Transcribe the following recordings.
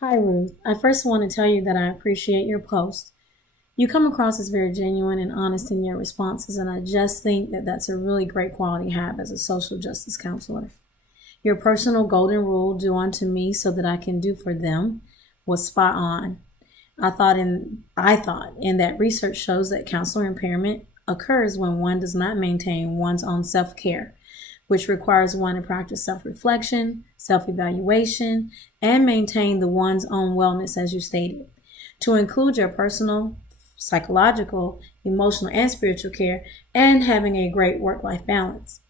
Hi, Ruth. I first want to tell you that I appreciate your post. You come across as very genuine and honest in your responses, and I just think that that's a really great quality to have as a social justice counselor. Your personal golden rule, do unto me so that I can do for them, was spot on. I thought in that research shows that counselor impairment occurs when one does not maintain one's own self-care, which requires one to practice self-reflection, self-evaluation, and maintain the one's own wellness as you stated. To include your personal, psychological, emotional, and spiritual care, and having a great work-life balance.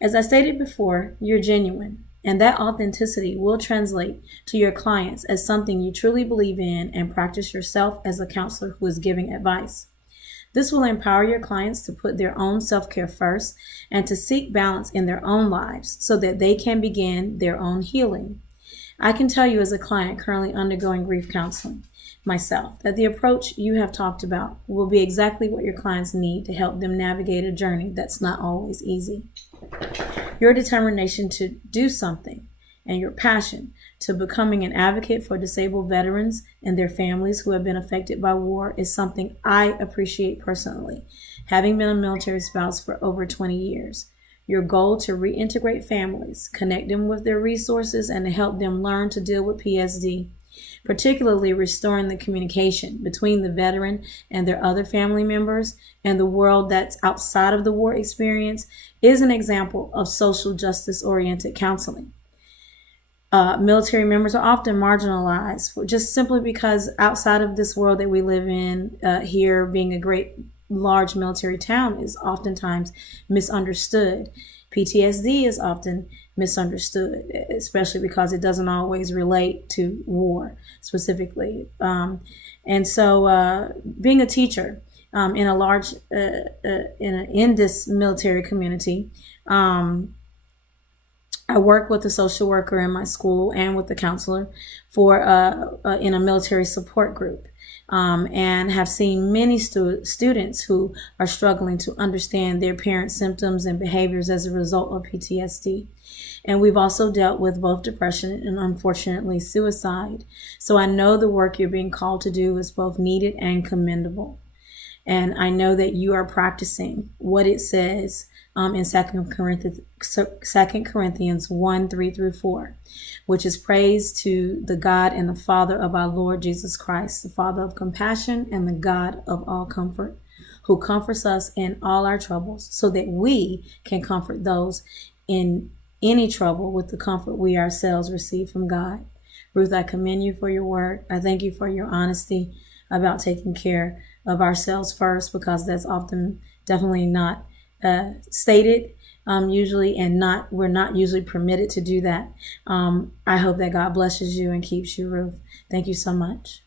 As I stated before, you're genuine, and that authenticity will translate to your clients as something you truly believe in and practice yourself as a counselor who is giving advice. This will empower your clients to put their own self care first and to seek balance in their own lives so that they can begin their own healing. I can tell you, as a client currently undergoing grief counseling myself, that the approach you have talked about will be exactly what your clients need to help them navigate a journey that's not always easy. Your determination to do something and your passion to becoming an advocate for disabled veterans and their families who have been affected by war is something I appreciate personally, having been a military spouse for over 20 years. Your goal to reintegrate families, connect them with their resources, and to help them learn to deal with PSD, particularly restoring the communication between the veteran and their other family members and the world that's outside of the war experience, is an example of social justice oriented counseling. Military members are often marginalized just simply because outside of this world that we live in, here being a great large military town is oftentimes misunderstood. PTSD is often misunderstood, especially because it doesn't always relate to war specifically. Being a teacher in a large in this military community. I work with a social worker in my school and with the counselor for in a military support group, and have seen many students who are struggling to understand their parents' symptoms and behaviors as a result of PTSD. And we've also dealt with both depression and, unfortunately, suicide. So I know the work you're being called to do is both needed and commendable. And I know that you are practicing what it says in 2 Corinthians 1, 3 through 4, which is praise to the God and the Father of our Lord Jesus Christ, the Father of compassion and the God of all comfort, who comforts us in all our troubles so that we can comfort those in any trouble with the comfort we ourselves receive from God. Ruth, I commend you for your work. I thank you for your honesty about taking care of ourselves first, because that's often definitely not stated usually, and we're not usually permitted to do that. I hope that God blesses you and keeps you, Ruth. Thank you so much.